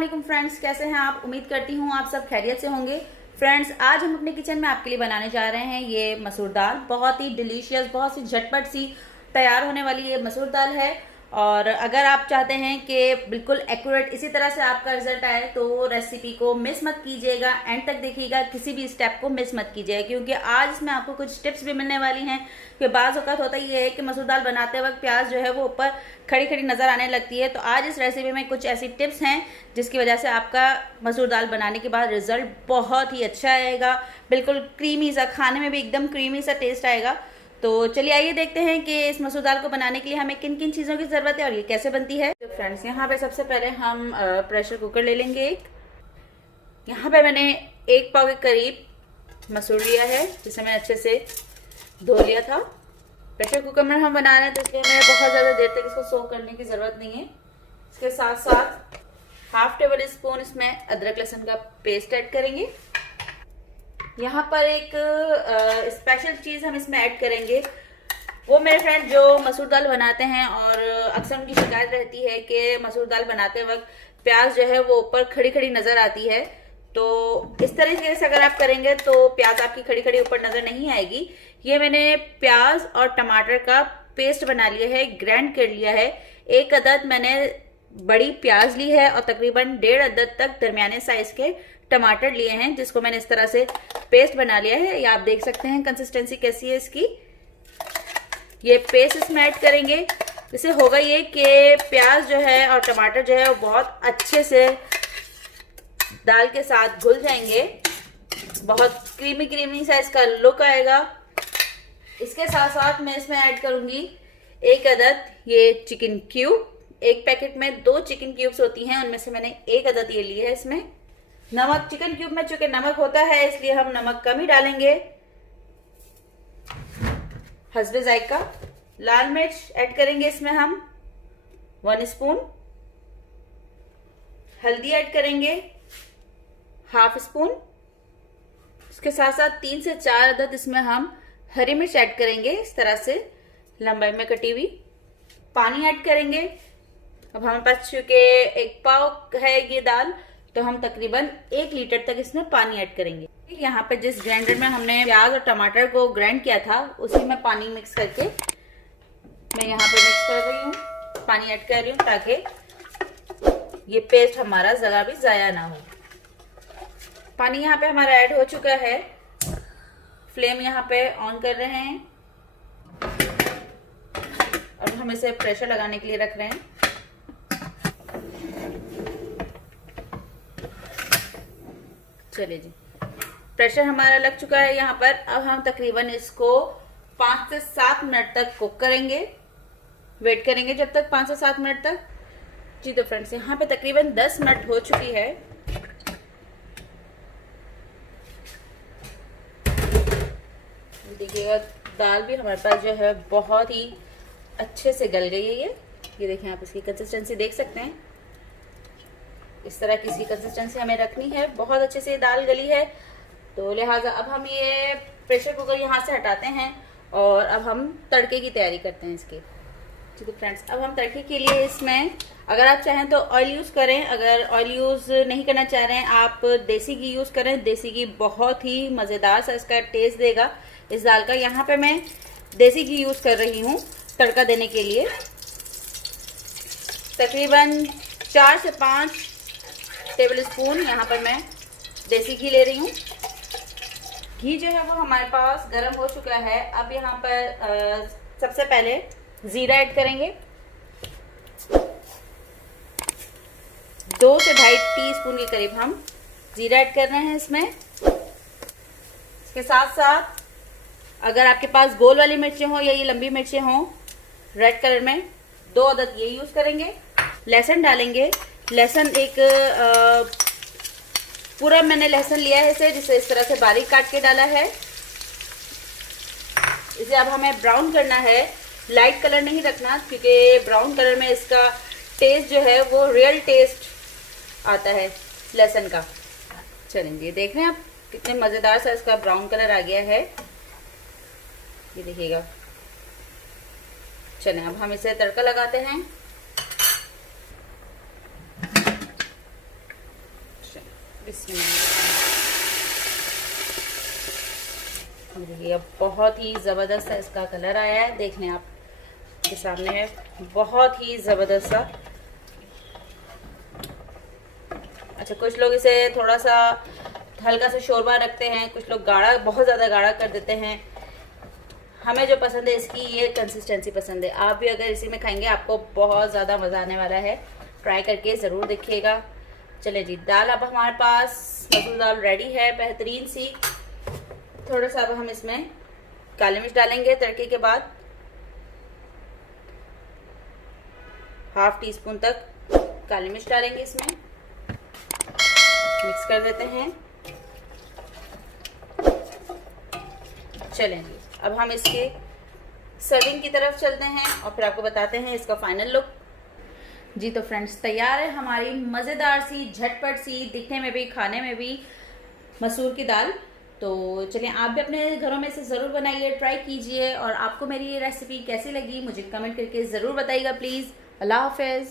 वालेकुम फ्रेंड्स, कैसे हैं आप। उम्मीद करती हूँ आप सब खैरियत से होंगे। फ्रेंड्स, आज हम अपने किचन में आपके लिए बनाने जा रहे हैं ये मसूर दाल। बहुत ही डिलीशियस, बहुत सी झटपट सी तैयार होने वाली ये मसूर दाल है। और अगर आप चाहते हैं कि बिल्कुल एक्यूरेट इसी तरह से आपका रिजल्ट आए तो रेसिपी को मिस मत कीजिएगा, एंड तक देखिएगा, किसी भी स्टेप को मिस मत कीजिएगा, क्योंकि आज इसमें आपको कुछ टिप्स भी मिलने वाली हैं। कि बाज़ औक़ात होता ये है कि मसूर दाल बनाते वक्त प्याज जो है वो ऊपर खड़ी खड़ी नज़र आने लगती है। तो आज इस रेसिपी में कुछ ऐसी टिप्स हैं जिसकी वजह से आपका मसूर दाल बनाने के बाद रिजल्ट बहुत ही अच्छा आएगा। बिल्कुल क्रीमी सा, खाने में भी एकदम क्रीमी सा टेस्ट आएगा। तो चलिए आइए देखते हैं कि इस मसूर दाल को बनाने के लिए हमें किन किन चीज़ों की ज़रूरत है और ये कैसे बनती है। तो फ्रेंड्स, यहाँ पे सबसे पहले हम प्रेशर कुकर ले लेंगे एक। यहाँ पे मैंने 1 पाव के करीब मसूर लिया है, जिसे मैंने अच्छे से धो लिया था। प्रेशर कुकर में हम बना रहे हैं तो इसलिए हमें बहुत ज़्यादा देर तक इसको सोक करने की ज़रूरत नहीं है। इसके साथ साथ 1/2 टेबल स्पून इसमें अदरक लहसुन का पेस्ट ऐड करेंगे। यहाँ पर एक स्पेशल चीज़ हम इसमें ऐड करेंगे। वो मेरे फ्रेंड जो मसूर दाल बनाते हैं और अक्सर उनकी शिकायत रहती है कि मसूर दाल बनाते वक्त प्याज जो है वो ऊपर खड़ी खड़ी नज़र आती है। तो इस तरीके से अगर आप करेंगे तो प्याज आपकी खड़ी खड़ी ऊपर नज़र नहीं आएगी। ये मैंने प्याज और टमाटर का पेस्ट बना लिया है, ग्राइंड कर लिया है। 1 अदद मैंने बड़ी प्याज ली है और तकरीबन 1.5 अदद तक दरमियाने साइज के टमाटर लिए हैं, जिसको मैंने इस तरह से पेस्ट बना लिया है। ये आप देख सकते हैं कंसिस्टेंसी कैसी है इसकी। ये पेस्ट इसमें ऐड करेंगे। इससे होगा ये कि प्याज जो है और टमाटर जो है वो बहुत अच्छे से दाल के साथ घुल जाएंगे। बहुत क्रीमी क्रीमी सा इसका लुक आएगा। इसके साथ साथ मैं इसमें ऐड करूंगी 1 अदद ये चिकन क्यूब। एक पैकेट में 2 चिकन क्यूब्स होती हैं, उनमें से मैंने 1 अदद ये ली है। इसमें नमक, चिकन क्यूब में चूंकि नमक होता है इसलिए हम नमक कम ही डालेंगे। हस्बे जायका। लाल मिर्च ऐड करेंगे इसमें हम 1 स्पून। हल्दी ऐड करेंगे 1/2 स्पून। इसके साथ साथ 3 से 4 अदद इसमें हम हरी मिर्च ऐड करेंगे, इस तरह से लंबाई में कटी हुई। पानी ऐड करेंगे। अब हमारे पास चूंकि 1 पाव है ये दाल, तो हम तकरीबन 1 लीटर तक इसमें पानी ऐड करेंगे। यहाँ पे जिस ग्राइंडर में हमने प्याज और टमाटर को ग्राइंड किया था उसी में पानी मिक्स करके मैं यहाँ पे मिक्स कर रही हूँ, पानी ऐड कर रही हूँ ताकि ये पेस्ट हमारा जरा भी ज़ाया ना हो। पानी यहाँ पे हमारा ऐड हो चुका है। फ्लेम यहाँ पे ऑन कर रहे हैं और हम इसे प्रेशर लगाने के लिए रख रहे हैं। चलिए जी, प्रेशर हमारा लग चुका है यहाँ पर। अब हम तकरीबन इसको 5 से 7 मिनट तक कुक करेंगे। वेट करेंगे जब तक 5 से 7 मिनट तक। जी तो फ्रेंड्स, यहाँ पे तकरीबन 10 मिनट हो चुकी है। देखिएगा दाल भी हमारे पास जो है बहुत ही अच्छे से गल गई है। ये देखिए, आप इसकी कंसिस्टेंसी देख सकते हैं। इस तरह की इसकी कंसिस्टेंसी हमें रखनी है। बहुत अच्छे से दाल गली है, तो लिहाजा अब हम ये प्रेशर कुकर यहाँ से हटाते हैं और अब हम तड़के की तैयारी करते हैं इसकी। ठीक है फ्रेंड्स, अब हम तड़के के लिए इसमें अगर आप चाहें तो ऑयल यूज़ करें। अगर ऑयल यूज़ नहीं करना चाह रहे हैं आप देसी घी यूज़ करें। देसी घी बहुत ही मज़ेदार सा इसका टेस्ट देगा इस दाल का। यहाँ पे मैं देसी घी यूज़ कर रही हूँ तड़का देने के लिए। तकरीबन 4 से 5 टेबल स्पून यहाँ पर मैं देसी घी ले रही हूँ। घी जो है वो हमारे पास गर्म हो चुका है। अब यहाँ पर सबसे पहले जीरा ऐड करेंगे। 2 से 2.5 टीस्पून के करीब हम जीरा ऐड कर रहे हैं इसमें। इसके साथ साथ अगर आपके पास गोल वाली मिर्चें हो या ये लंबी मिर्चें हो रेड कलर में, 2 अदद ये यूज़ करेंगे। लहसुन डालेंगे। लहसुन एक पूरा मैंने लहसुन लिया है इसे, जिसे इस तरह से बारीक काट के डाला है। इसे अब हमें ब्राउन करना है, लाइट कलर नहीं रखना, क्योंकि ब्राउन कलर में इसका टेस्ट जो है वो रियल टेस्ट आता है लहसुन का। चलेंगे, देख रहे हैं आप कितने मज़ेदार सा इसका ब्राउन कलर आ गया है। ये देखिएगा। चलें, अब हम इसे तड़का लगाते हैं। देखिए अब बहुत ही ज़बरदस्त सा इसका कलर आया है, देखने आप के सामने है, बहुत ही ज़बरदस्त सा। अच्छा, कुछ लोग इसे थोड़ा सा हल्का सा शोरबा रखते हैं, कुछ लोग गाढ़ा, बहुत ज़्यादा गाढ़ा कर देते हैं। हमें जो पसंद है इसकी ये कंसिस्टेंसी पसंद है। आप भी अगर इसी में खाएंगे आपको बहुत ज़्यादा मज़ा आने वाला है, ट्राई करके ज़रूर देखिएगा। चले जी, दाल अब हमारे पास मसूर दाल रेडी है बेहतरीन सी। थोड़ा सा अब हम इसमें काली मिर्च डालेंगे तड़के के बाद, हाफ टी स्पून तक काली मिर्च डालेंगे इसमें, मिक्स कर देते हैं। चलें जी, अब हम इसके सर्विंग की तरफ चलते हैं और फिर आपको बताते हैं इसका फाइनल लुक। जी तो फ्रेंड्स, तैयार है हमारी मज़ेदार सी, झटपट सी, दिखने में भी खाने में भी मसूर की दाल। तो चलिए, आप भी अपने घरों में इसे ज़रूर बनाइए, ट्राई कीजिए। और आपको मेरी ये रेसिपी कैसी लगी मुझे कमेंट करके ज़रूर बताइएगा प्लीज़। अल्लाह हाफ़िज़।